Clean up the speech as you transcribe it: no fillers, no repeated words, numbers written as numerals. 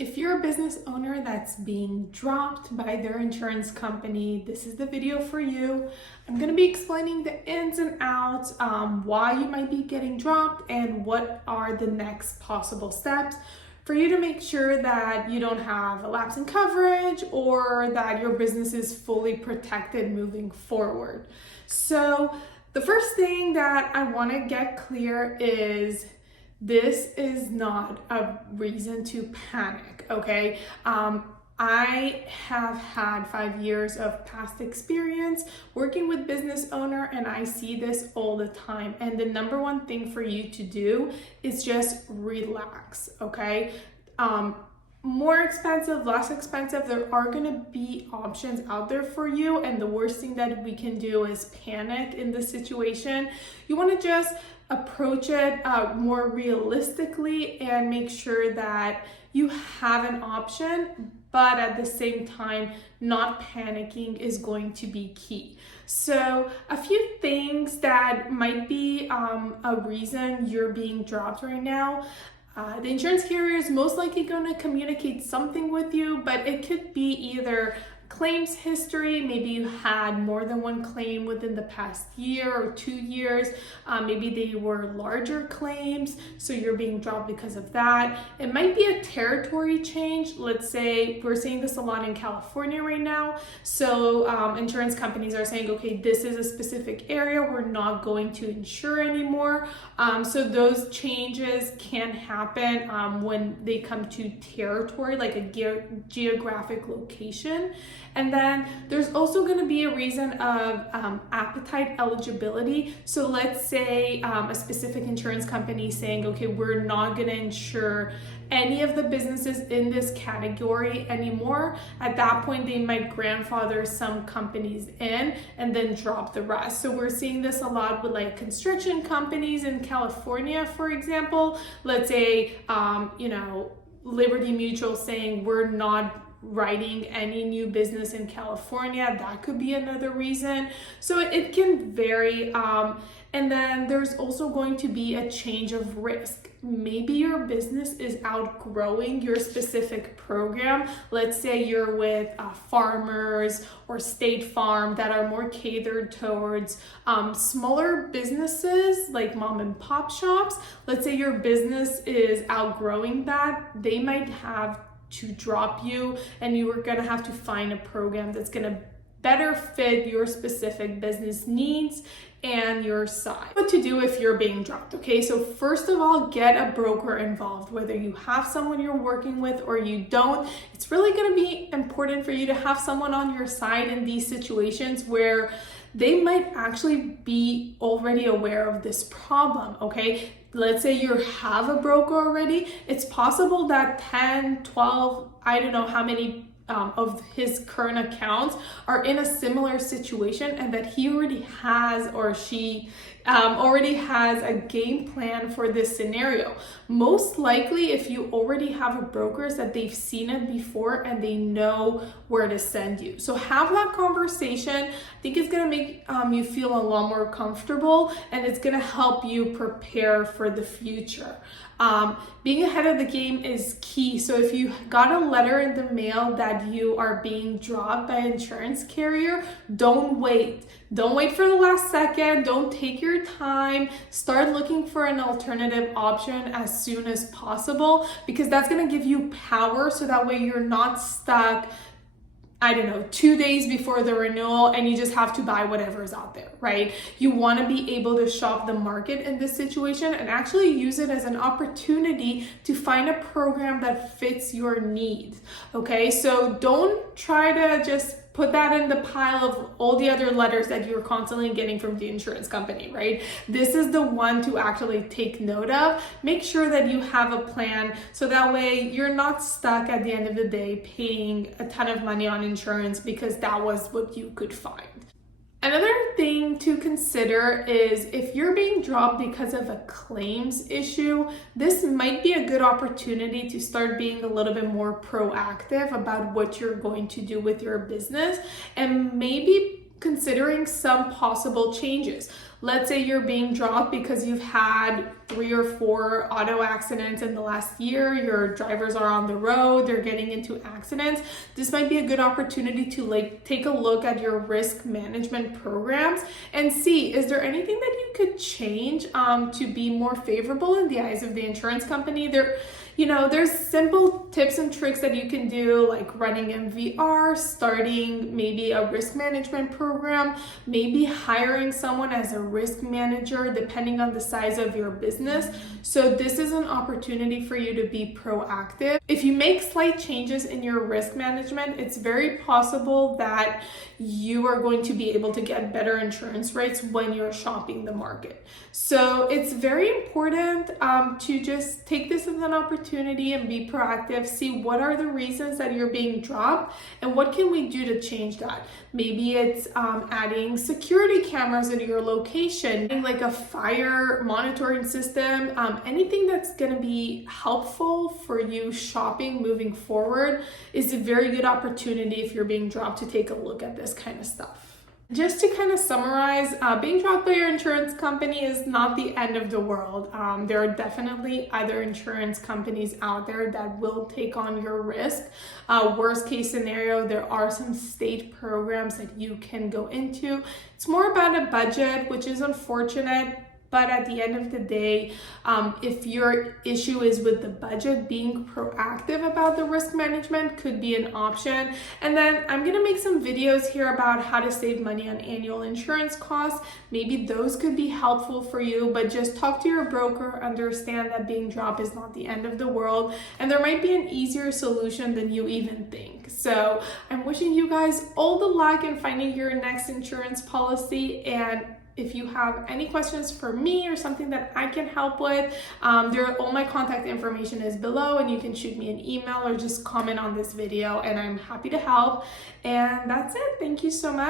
If you're a business owner that's being dropped by their insurance company, this is the video for you. I'm going to be explaining the ins and outs, why you might be getting dropped, and what are the next possible steps for you to make sure that you don't have a lapse in coverage or that your business is fully protected moving forward. So the first thing that I want to get clear is this is not a reason to panic, okay? I have had 5 years of past experience working with business owner, and I see this all the time. And the number one thing for you to do is just relax, okay? More expensive, less expensive, there are gonna be options out there for you. And the worst thing that we can do is panic in this situation. You wanna just approach it more realistically and make sure that you have an option, but at the same time, not panicking is going to be key. So a few things that might be a reason you're being dropped right now. The insurance carrier is most likely going to communicate something with you, but it could be either claims history, maybe you had more than one claim within the past year or 2 years, maybe they were larger claims, so you're being dropped because of that. It might be a territory change. Let's say we're seeing this a lot in California right now, so insurance companies are saying, okay, this is a specific area, we're not going to insure anymore. So those changes can happen when they come to territory, like a geographic location. And then there's also going to be a reason of appetite eligibility. So let's say a specific insurance company saying, okay, we're not going to insure any of the businesses in this category anymore. At that point, they might grandfather some companies in and then drop the rest. So we're seeing this a lot with like construction companies in California, for example. Let's say, Liberty Mutual saying we're not writing any new business in California. That could be another reason. So it can vary. And then there's also going to be a change of risk. Maybe your business is outgrowing your specific program. Let's say you're with farmers or State Farm that are more catered towards smaller businesses like mom and pop shops. Let's say your business is outgrowing that. They might have to drop you, and you are gonna have to find a program that's gonna better fit your specific business needs and your size. What to do if you're being dropped, okay? So first of all, get a broker involved, whether you have someone you're working with or you don't. It's really gonna be important for you to have someone on your side in these situations where they might actually be already aware of this problem, okay? Let's say you have a broker already. It's possible that 10, 12, I don't know how many of his current accounts are in a similar situation, and that he already has, or she already has a game plan for this scenario. Most likely, if you already have a broker, is that they've seen it before and they know where to send you. So have that conversation. I think it's gonna make you feel a lot more comfortable, and it's gonna help you prepare for the future. Being ahead of the game is key. So if you got a letter in the mail that you are being dropped by an insurance carrier, don't wait. Don't wait for the last second. Don't take your time. Start looking for an alternative option as soon as possible, because that's going to give you power, so that way you're not stuck 2 days before the renewal and you just have to buy whatever's out there, right? You want to be able to shop the market in this situation and actually use it as an opportunity to find a program that fits your needs, okay? So don't try to just put that in the pile of all the other letters that you're constantly getting from the insurance company, right? This is the one to actually take note of. Make sure that you have a plan, so that way you're not stuck at the end of the day paying a ton of money on insurance because that was what you could find. Another thing to consider is if you're being dropped because of a claims issue, this might be a good opportunity to start being a little bit more proactive about what you're going to do with your business, and maybe considering some possible changes. Let's say you're being dropped because you've had 3 or 4 auto accidents in the last year. Your drivers are on the road, they're getting into accidents. This might be a good opportunity to take a look at your risk management programs and see, is there anything that you could change to be more favorable in the eyes of the insurance company? There's simple tips and tricks that you can do, like running MVR, starting maybe a risk management program, maybe hiring someone as a risk manager, depending on the size of your business. So this is an opportunity for you to be proactive. If you make slight changes in your risk management, it's very possible that you are going to be able to get better insurance rates when you're shopping the market. So it's very important to just take this as an opportunity and be proactive, see what are the reasons that you're being dropped and what can we do to change that. Maybe it's adding security cameras at your location, like a fire monitoring system, anything that's going to be helpful for you shopping moving forward is a very good opportunity if you're being dropped to take a look at this kind of stuff. Just to kind of summarize, being dropped by your insurance company is not the end of the world. There are definitely other insurance companies out there that will take on your risk. Worst case scenario, there are some state programs that you can go into. It's more about a budget, which is unfortunate. But at the end of the day, if your issue is with the budget, being proactive about the risk management could be an option. And then I'm gonna make some videos here about how to save money on annual insurance costs. Maybe those could be helpful for you, but just talk to your broker, understand that being dropped is not the end of the world, and there might be an easier solution than you even think. So I'm wishing you guys all the luck in finding your next insurance policy, and if you have any questions for me or something that I can help with, all my contact information is below, and you can shoot me an email or just comment on this video and I'm happy to help. And that's it. Thank you so much.